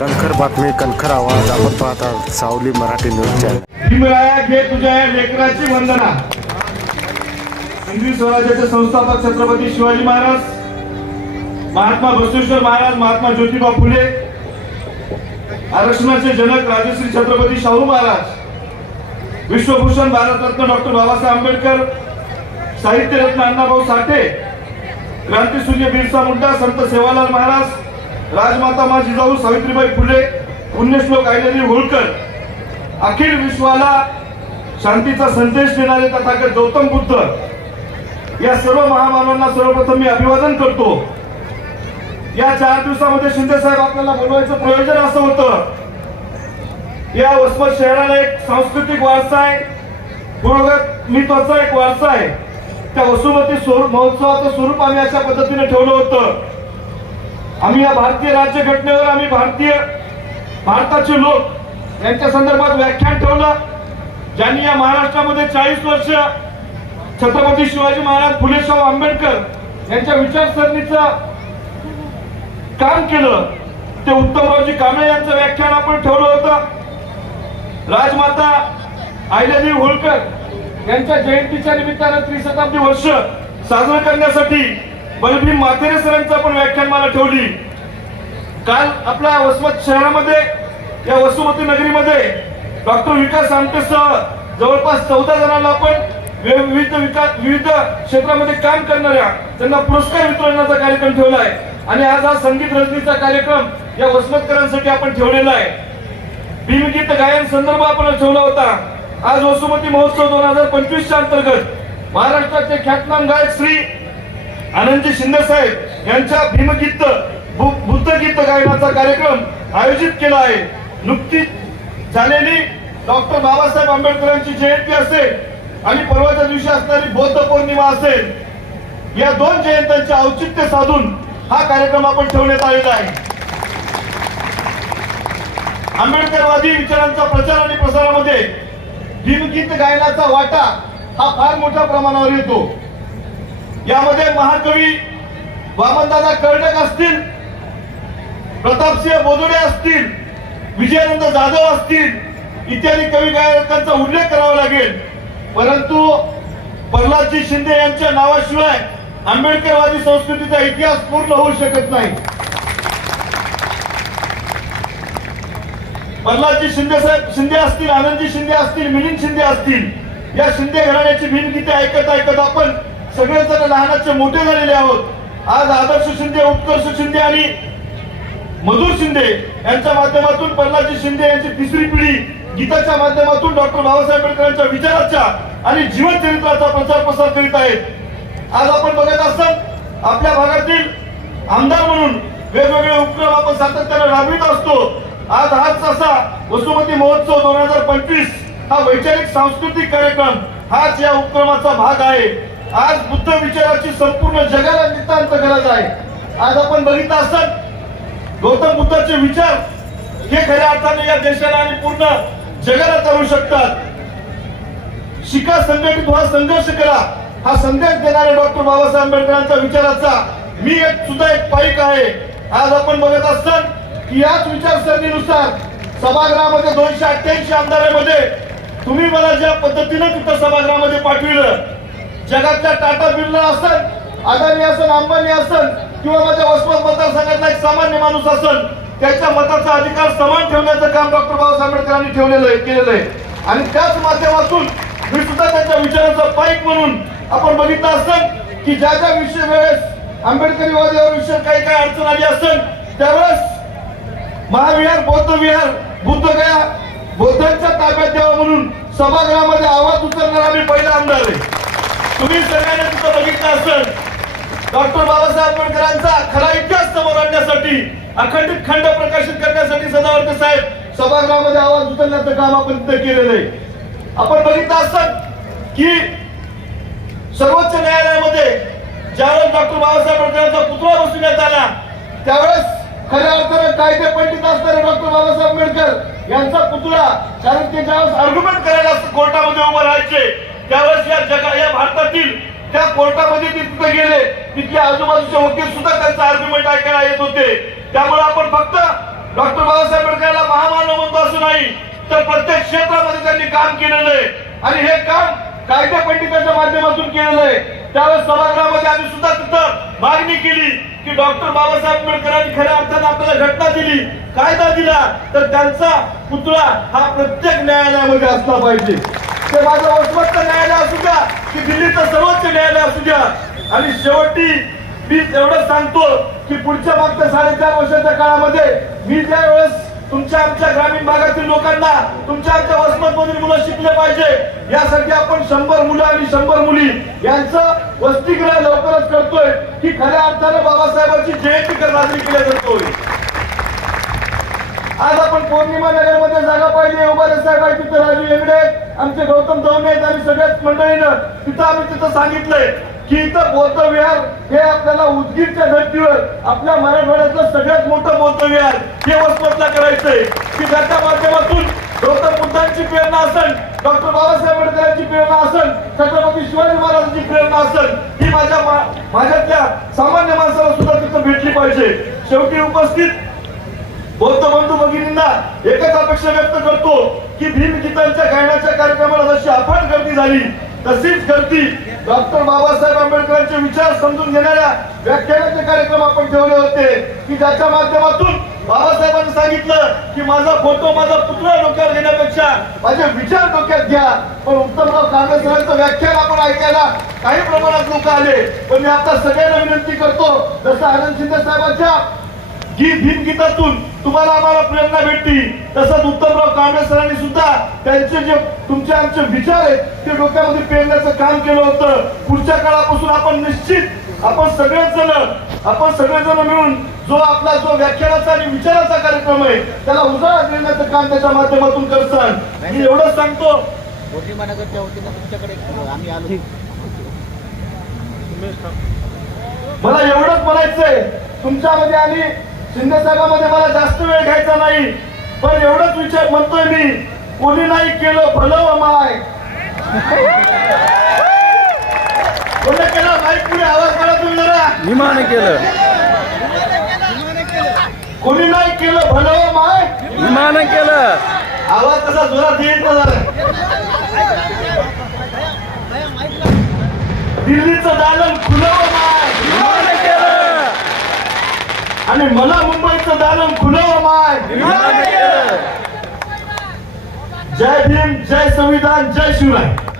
कणखर बातमी कणखर आवाज. आपण पाहता सावली मराठी न्यूज चॅनल तुझ्या लेकराची वंदना. हिंदवी स्वराज्याचे संस्थापक छत्रपती शिवाजी महाराज महात्मा बसवेश्वर महाराज महात्मा ज्योतिबा फुले आरक्षणाचे जनक राजश्री छत्रपती शाहू महाराज विश्वभूषण भारतरत्न डॉक्टर बाबासाहेब आंबेडकर साहित्यरत्न अण्णाभाऊ साठे क्रांतीसूर्य बिरसा मुंडा संत सेवालाल महाराज राजमाता मा जिजाऊ सावित्रीबाई फुले पुण्यश्लोक आयलेली होळकर. अखिल विश्वाला शांतीचा संदेश देणारे तथागत गौतम बुद्ध. या सर्व महामानवांना सर्वप्रथम मी अभिवादन करतो. या चार दिवसामध्ये शिंदे साहेब आपल्याला बोलवायचं प्रयोजन असं होतं. या वसमत शहराला एक सांस्कृतिक वारसा आहे. पुरोगत एक वारसा आहे. त्या वसुमती स्वरूप महोत्सवाचं स्वरूप आम्ही अशा पद्धतीने ठेवलं होतं. आम्ही या भारतीय राज्यघटनेवर आम्ही भारतीय भारताचे लोक यांच्या संदर्भात व्याख्यान ठेवलं. ज्यांनी या महाराष्ट्रामध्ये चाळीस वर्ष छत्रपती शिवाजी महाराज फुले आंबेडकर यांच्या विचारसरणीचं काम केलं. ते उत्तमरावजी कांबळे यांचं व्याख्यान आपण ठेवलं होतं. राजमाता अहिल्यादेवी होळकर यांच्या जयंतीच्या निमित्तानं त्रिशताब्दी वर्ष साजरं करण्यासाठी म्हणजे बलभीम माथेरे सरांचं आपण व्याख्यानमाला ठेवली. काल आपल्या वसमत शहरामध्ये या वसुमती नगरीमध्ये डॉक्टर विकास आमटेसह जवळपास चौदा जणांना आपण विविध विकास विविध क्षेत्रामध्ये काम करणाऱ्या त्यांना पुरस्कार वितरणाचा कार्यक्रम ठेवला आहे. आणि आज हा संगीत रजनीचा कार्यक्रम या वसमतकरांसाठी आपण ठेवलेला आहे. भीमगीत गायन संदर्भ आपण ठेवला होता. आज वसुमती महोत्सव दोन हजार पंचवीसच्या अंतर्गत महाराष्ट्राचे ख्यातनाम गायक श्री आनंदजी शिंदे साहेब यांच्या भीमगीत बु- बुद्धगीत गायनाचा कार्यक्रम आयोजित केला आहे. नुकतीच झालेली डॉक्टर बाबासाहेब आंबेडकरांची जयंती असेल आणि परवाच्या दिवशी असणारी बौद्ध पौर्णिमा असेल या दोन जयंत्यांचे औचित्य साधून हा कार्यक्रम आपण ठेवण्यात आलेला आहे. आंबेडकरवादी विचारांचा प्रचार आणि प्रसारामध्ये भीमगीत गायनाचा वाटा हा फार मोठ्या प्रमाणावर येतो. यामध्ये महाकवी वामनदादा कर्डक असतील प्रतापसिंह बोदुडे असतील विजयानंद जाधव असतील इत्यादी कवी गायकांचा उल्लेख करावा लागेल. परंतु प्रल्हादजी शिंदे यांच्या नावाशिवाय आंबेडकरवादी संस्कृतीचा इतिहास पूर्ण होऊ शकत नाही. प्रल्हादजी शिंदे साहेब शिंदे असतील आनंदजी शिंदे असतील मिलिंद शिंदे असतील या शिंदे घराण्याची भीमगीते ऐकत ऐकत आपण सगळेजण लहानाचे मोठे झालेले आहोत. आज आदर्श शिंदे उत्कर्ष शिंदे आणि मधुर शिंदे यांच्या माध्यमातून प्रल्हादजी शिंदे यांची तिसरी पिढी गीताच्या माध्यमातून डॉक्टर बाबासाहेब आंबेडकरांच्या विचाराच्या आणि जीवनचरित्राचा प्रचार प्रसार करीत आहेत. आज आपण बघत असाल आपल्या भागातील आमदार म्हणून वेगवेगळे उपक्रम आपण सातत्याने राबवित असतो. आज हाच असा वसुमती महोत्सव दोन हजार पंचवीस हा वैचारिक सांस्कृतिक कार्यक्रम हाच या उपक्रमाचा भाग आहे. आज बुद्ध विचाराची संपूर्ण जगाला नितांत गरज आहे. आज आपण बघितलं असत गौतम बुद्धाचे विचार हे खऱ्या अर्थाने या देशाला आणि पूर्ण जगाला चालू शकतात. शिका संघटित व्हा संघर्ष करा. हा संदेश देणाऱ्या डॉक्टर बाबासाहेब आंबेडकरांच्या विचाराचा मी एक सुद्धा एक पाईक आहे. आज आपण बघत असताल की याच विचारसरणीनुसार सभागृहामध्ये दोनशे अठ्ठ्याऐंशी आमदारांमध्ये तुम्ही मला ज्या पद्धतीनं तिथं सभागृहामध्ये पाठविलं जगातल्या टाटा बिर्ला असन अदानी असन अंबानी असन किंवा माझ्या वसमत मतदारसंघातला एक सामान्य माणूस असन त्याच्या मताचा अधिकार समान ठेवण्याचं काम डॉक्टर बाबासाहेब आंबेडकरांनी ठेवलेलं आहे केलेलं आहे. आणि त्याच माध्यमातून मी सुद्धा त्यांच्या विचारांचा पाईक म्हणून आपण बघितलं असत की ज्या ज्या विषय वेळेस आंबेडकरीवादी विषय काही काही अडचण आली असेल त्यावेळेस महाविहार बौद्ध विहार बुद्धगया बौद्धांच्या ताब्यात द्यावा म्हणून सभागृहामध्ये आवाज उचलणारा मी पहिला आमदार आहे. तुम्ही सगळ्यांनी तुझं बघितलं असेल डॉक्टर बाबासाहेब आंबेडकरांचा खरा इतिहास समोर आणण्यासाठी अखंडित खंड प्रकाशित करण्यासाठी सदावर्ते साहेब सभागृहामध्ये आवाज उचलण्याचं काम आपण तिथं केलेलं आहे. आपण बघितलं असत की सर्वोच्च न्यायालयामध्ये ज्यावेळेस डॉक्टर बाबासाहेब आंबेडकरांचा पुतळा बसविण्यात आला त्यावेळेस खऱ्या अर्थानं कायदे पंडित असणारे डॉक्टर बाबासाहेब आंबेडकर यांचा पुतळा कारण ते ज्यावेळेस आर्ग्युमेंट करायला कोर्टामध्ये उभं राहायचे त्यावेळेस या जगा या भारतातील त्या कोर्टामध्ये ते तिथे गेले तिथले आजूबाजूचे वकील सुद्धा त्यांचा आर्ग्युमेंट ऐकायला येत होते. त्यामुळे आपण फक्त डॉक्टर बाबासाहेब आंबेडकरला महामानव म्हणतो असं नाही तर प्रत्येक क्षेत्रामध्ये त्यांनी काम केलेलं आहे. आणि हे काम कायदे पंडिताच्या माध्यमातून केलेलं आहे. त्यावेळेस सभागृहामध्ये आम्ही सुद्धा तिथं मागणी केली की डॉक्टर बाबासाहेब आंबेडकरांनी खऱ्या अर्थाने आपल्याला घटना दिली कायदा दिला तर त्यांचा पुतळा हा प्रत्येक न्यायालयामध्ये असला पाहिजे. ते माझं वसमत न्यायालय असू द्या की दिल्लीचं सर्वोच्च न्यायालय असू द्या. आणि शेवटी मी एवढंच सांगतो की पुढच्या मागच्या साडेचार वर्षाच्या काळामध्ये मी त्यावेळेस तुमच्या आमच्या ग्रामीण भागातील लोकांना तुमच्या आमच्या वसमत मधील मुलं शिकले पाहिजे यासाठी आपण शंभर मुलं आणि शंभर मुली यांचं वसतिगृह लवकरच करतोय की खऱ्या अर्थानं बाबासाहेबांची जयंती कर साजरी केल्या जातोय. आज आपण पौर्णिमा नगरमध्ये जागा पाहिजे उभारे साहेब आहे तिथं राजू हेगडे आमचे गौतम दवणे आहेत आणि सगळ्याच मंडळीनं तिथं आम्ही तिथं सांगितलंय की इथं बौद्धविहार हे आपल्याला उदगीरच्या धर्तीवर आपल्या मराठवाड्यातलं सगळ्यात मोठं बौद्धविहार हे वसमतला करायचंय. की त्याच्या माध्यमातून गौतम बुद्धांची प्रेरणा असेल डॉक्टर बाबासाहेब आंबेडकरांची प्रेरणा असेल छत्रपती शिवाजी महाराजांची प्रेरणा असेल ही माझ्या माझ्यातल्या सामान्य माणसाला सुद्धा तिथं भेटली पाहिजे. शेवटी उपस्थित बौद्ध बंधू भगिनींना एकच अपेक्षा व्यक्त करतो की भीमगीतांच्या गायनाच्या कार्यक्रमाला जशी आपण गर्दी झाली तशीच गर्दी डॉक्टर बाबासाहेब आंबेडकरांचे विचार समजून घेणाऱ्या व्याख्यानाचे कार्यक्रम आपण ठेवले होते की ज्याच्या माध्यमातून बाबासाहेबांनी सांगितलं की माझा फोटो माझा पुतळा डोक्यावर घेण्यापेक्षा माझे विचार डोक्यात घ्या. पण उत्तमराव काँग्रेस सरांचं व्याख्यान आपण ऐकायला काही प्रमाणात लोक आले. पण मी आता सगळ्यांना विनंती करतो जसं आनंद शिंदे साहेबांच्या गीत भीमगीतातून तुम्हाला आम्हाला प्रेरणा भेटती तसंच उत्तमराव कांबळे सरांनी सुद्धा त्यांचे जे तुमचे आमचे विचार आहेत ते डोक्यामध्ये पेरण्याचं काम केलं होतं. पुढच्या काळापासून आपण निश्चित आपण सगळेच जण आपण सगळेजण मिळून जो आपला जो व्याख्यानाचा आणि विचाराचा कार्यक्रम आहे त्याला उजाळा देण्याचं काम त्याच्या माध्यमातून करसान. मी एवढंच सांगतो. मला एवढंच म्हणायचंय तुमच्यामध्ये आणि शिंदे साहेबांमध्ये मला जास्त वेळ घ्यायचा नाही. पण एवढंच विचार म्हणतोय मी कोणी नाही केलं भलं माय. कोणी केलं माईक पुढे आवाज काढा तुम्ही जरा. निमाने केलं. कोणी नाही केलं भलं माय. निमाने केलं. आवाज कसा जोरात ना जरा दिल्लीचं दालन खुलं व माय निमाने केलं आणि मला मुंबईचं दालन खुलं माय. जय भीम जय संविधान जय शिवराय.